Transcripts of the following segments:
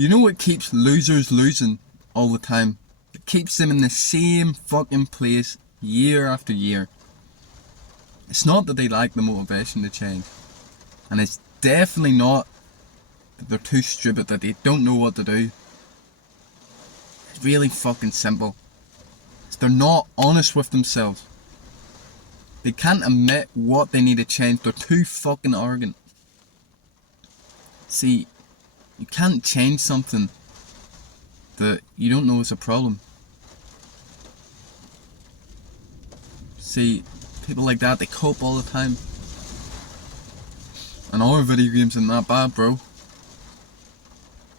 You know what keeps losers losing all the time? It keeps them in the same fucking place year after year. It's not that they lack the motivation to change. And it's definitely not that they're too stupid, that they don't know what to do. It's really fucking simple. It's they're not honest with themselves. They can't admit what they need to change. They're too fucking arrogant. See, you can't change something that you don't know is a problem. See, people like that, they cope all the time. And our video games aren't that bad, bro.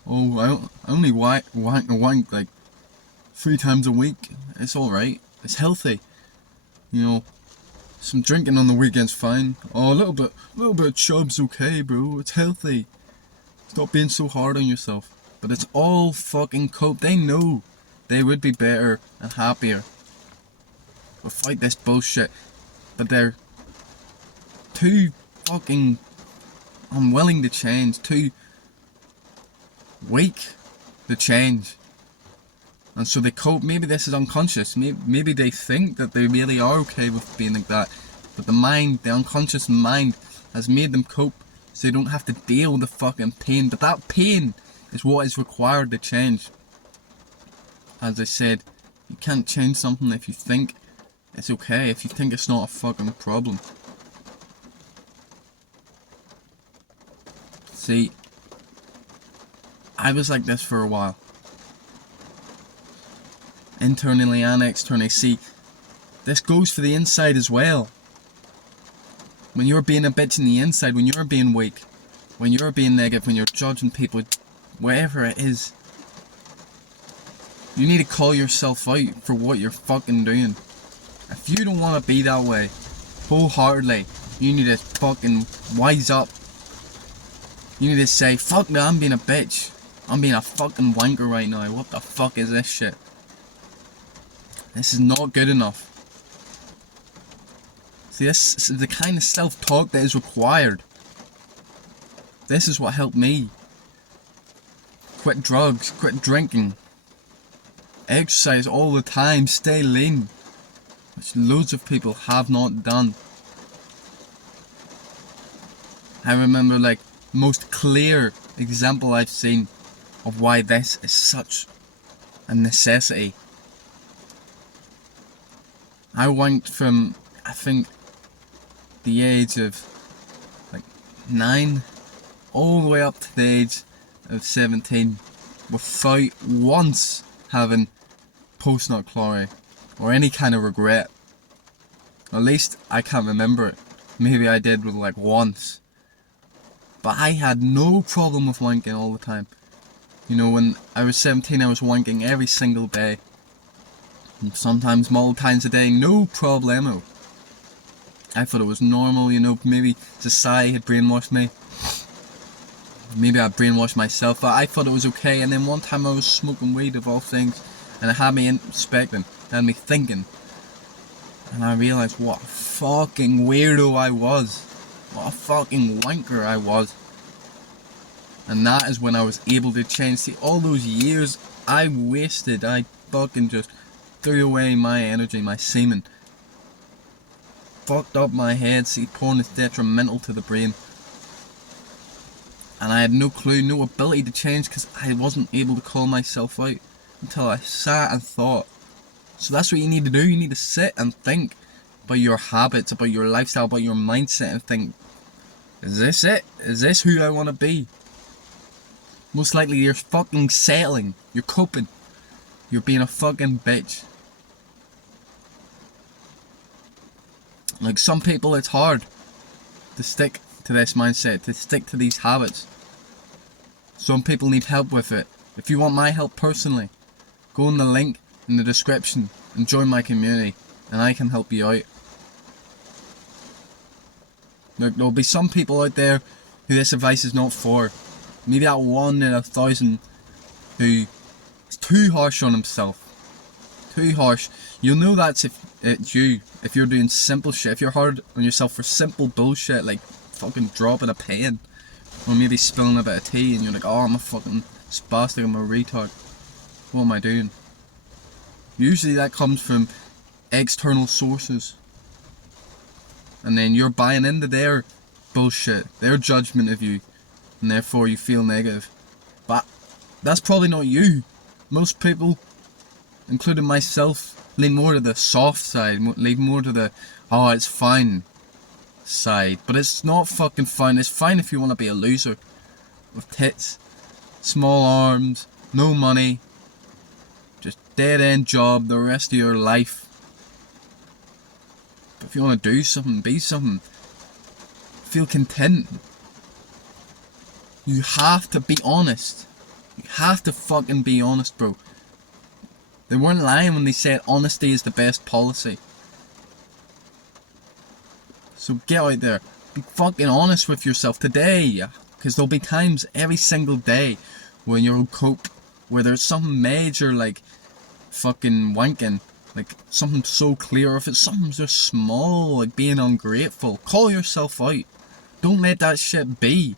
Oh, I only wank like 3 times a week. It's alright. It's healthy. You know, some drinking on the weekend's fine. Oh, a little bit of chub's okay, bro. It's healthy. Stop being so hard on yourself. But it's all fucking cope. They know they would be better and happier without this bullshit. But they're too fucking unwilling to change, too weak to change. And so they cope. Maybe this is unconscious. Maybe they think that they really are okay with being like that. But the mind, the unconscious mind, has made them cope so they don't have to deal with the fucking pain. But that pain is what is required to change. As I said, you can't change something if you think it's okay, if you think it's not a fucking problem. See, I was like this for a while. Internally and externally. See, this goes for the inside as well. When you're being a bitch in the inside, when you're being weak, when you're being negative, when you're judging people, whatever it is, you need to call yourself out for what you're fucking doing. If you don't want to be that way, wholeheartedly, you need to fucking wise up. You need to say, fuck me, I'm being a bitch. I'm being a fucking wanker right now. What the fuck is this shit? This is not good enough. See, this is the kind of self-talk that is required. This is what helped me. Quit drugs, quit drinking. Exercise all the time, stay lean. Which loads of people have not done. I remember, like, most clear example I've seen of why this is such a necessity. I went from, I think, the age of like 9 all the way up to the age of 17 without once having post-nut glory or any kind of regret. At least I can't remember it. Maybe I did with like once. But I had no problem with wanking all the time. You know, when I was 17 I was wanking every single day. And sometimes multiple times a day, no problemo. I thought it was normal, you know, maybe society had brainwashed me. Maybe I brainwashed myself, but I thought it was okay. And then one time I was smoking weed of all things, and it had me inspecting, it had me thinking. And I realised what a fucking weirdo I was. What a fucking wanker I was. And that is when I was able to change. See, all those years I wasted, I fucking just threw away my energy, my semen. Fucked up my head. See, porn is detrimental to the brain. And I had no clue, no ability to change because I wasn't able to call myself out until I sat and thought. So that's what you need to do. You need to sit and think about your habits, about your lifestyle, about your mindset, and think, is this it? Is this who I want to be? Most likely you're fucking settling. You're coping. You're being a fucking bitch. Like, some people it's hard to stick to this mindset, to stick to these habits. Some people need help with it. If you want my help personally, go in the link in the description and join my community, and I can help you out. Look, there'll be some people out there who this advice is not for. Maybe that 1 in 1,000 who is too harsh on himself. Too harsh. You'll know that's if it's you. If you're doing simple shit. If you're hard on yourself for simple bullshit like fucking dropping a pen. Or maybe spilling a bit of tea and you're like, oh, I'm a fucking spastic, I'm a retard. What am I doing? Usually that comes from external sources. And then you're buying into their bullshit, their judgment of you, and therefore you feel negative. But that's probably not you. Most people, including myself, lean more to the soft side, lean more to the, oh, it's fine side. But it's not fucking fine. It's fine if you want to be a loser. With tits, small arms, no money, just dead end job the rest of your life. But if you want to do something, be something, feel content, you have to be honest. You have to fucking be honest, bro. They weren't lying when they said honesty is the best policy. So get out there. Be fucking honest with yourself today. Because there'll be times every single day when you'll cope where there's something major like fucking wanking. Like something so clear. Or if it's something just small like being ungrateful. Call yourself out. Don't let that shit be.